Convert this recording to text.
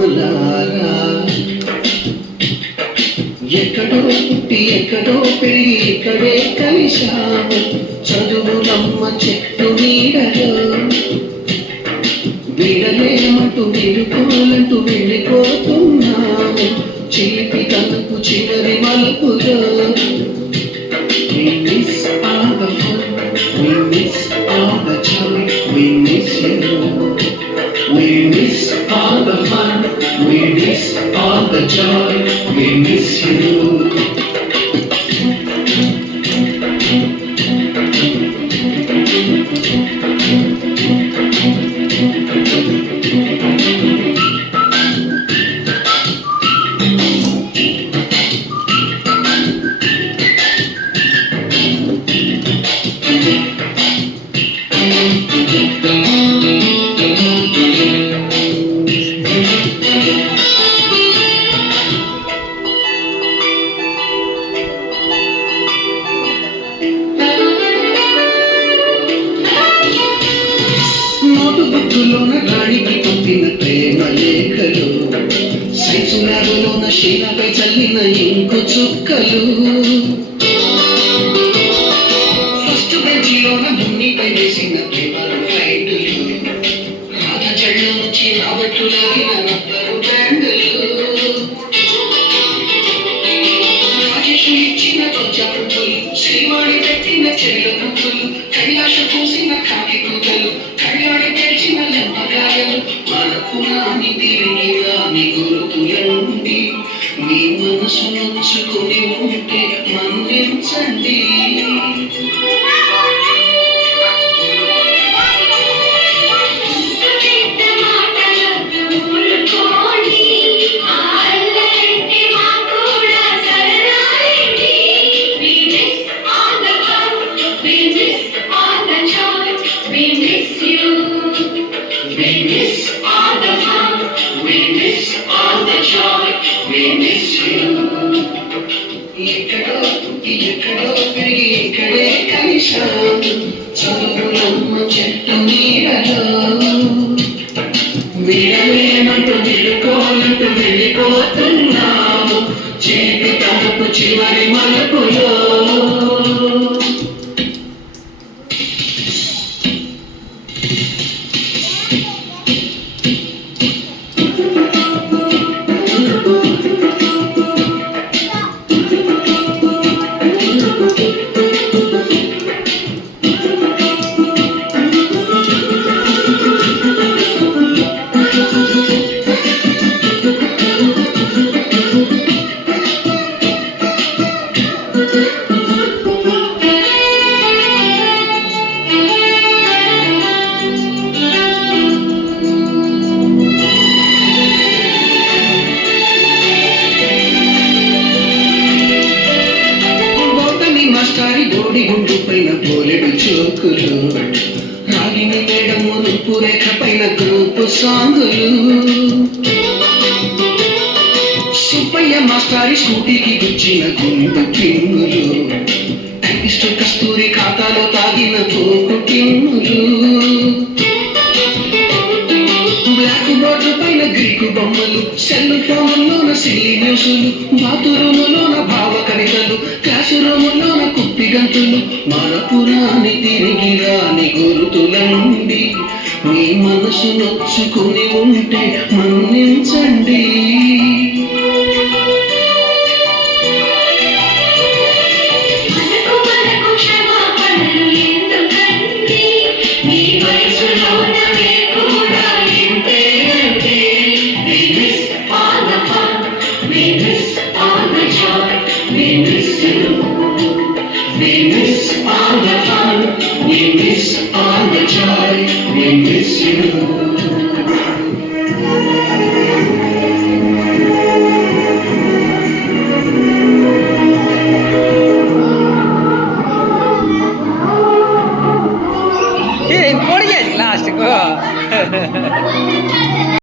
బొమ్మలారా ఎక్కడో పుట్టి ఎక్కడో పెరిగి ఇక్కడే కలిశాము చదువులమ్మ చెట్టు నీడలో వీడలేమంటూ వీడుకోవాలంటూ వెళ్ళిపోతున్నాము చిలిపి కనుపు చివరి మలుపులో We miss all the fun, we miss all the joy, we miss you. We miss all the fun, we miss all the joy, we miss you. నోటుబుక్కులోన రాణికి పంపిన ప్రేమ లేఖలు సైన్సు ల్యాబులోన శీలపై చల్లిన ఇంకు చుక్కలు ఫస్ట్ బెంచిలోన మున్నిపై వేసిన పేపర్ ఫ్లైట్లు రాధ చెళ్ళ నుంచి రాబట్టు లాగిన రబ్బరు బ్యాండులు రాజేషు ఇచ్చిన రోజాపులు శ్రీవాణి పెట్టిన చెరుల పువ్వులు కైలాస పూసిన కాకి కూతలు కళ్యాణి తెరిచిన లెంపగాయలు మన పురాణి తిరిగి రాని గురుతులండి మీ మనసు నొచ్చుకొని ఉంటే మన్నించండి ఎక్కడో పుట్టి ఎక్కడో పెరిగి ఇక్కడే కలిశాము చదువులమ్మ చెట్టు నీడలో వీడలేమంటూ విడుకోవాలంటూ వెళ్ళిపోతున్నాము చేతి తలుపు చివరి మలుపులో గోడి గుండు పైన పోలెడు చోకులు రాగిని మేడం మునుపు రేఖ పైన గ్రూపు సాంగులు సుబ్బయ్య మాస్టారి స్కూటీకి గుచ్చిన గుండు కింగులు టైపిస్ట్ కస్తూరి ఖాతాలో తాగిన పోకు కింగులు బ్లాక్ బోర్డు పైన గ్రీకు బొమ్మలు సెల్ ఫోన్లోన సిల్లీ న్యూసులు బాతురూములోన భావ కవితలు క్లాసు రూములోన కుప్పిగంతులు మన పురాణి తిరిగి రాని గురుతులండి మీ మనసు నొచ్చుకుని ఉంటే మన్నించండి We miss all the fun, we miss all the joy, we miss you.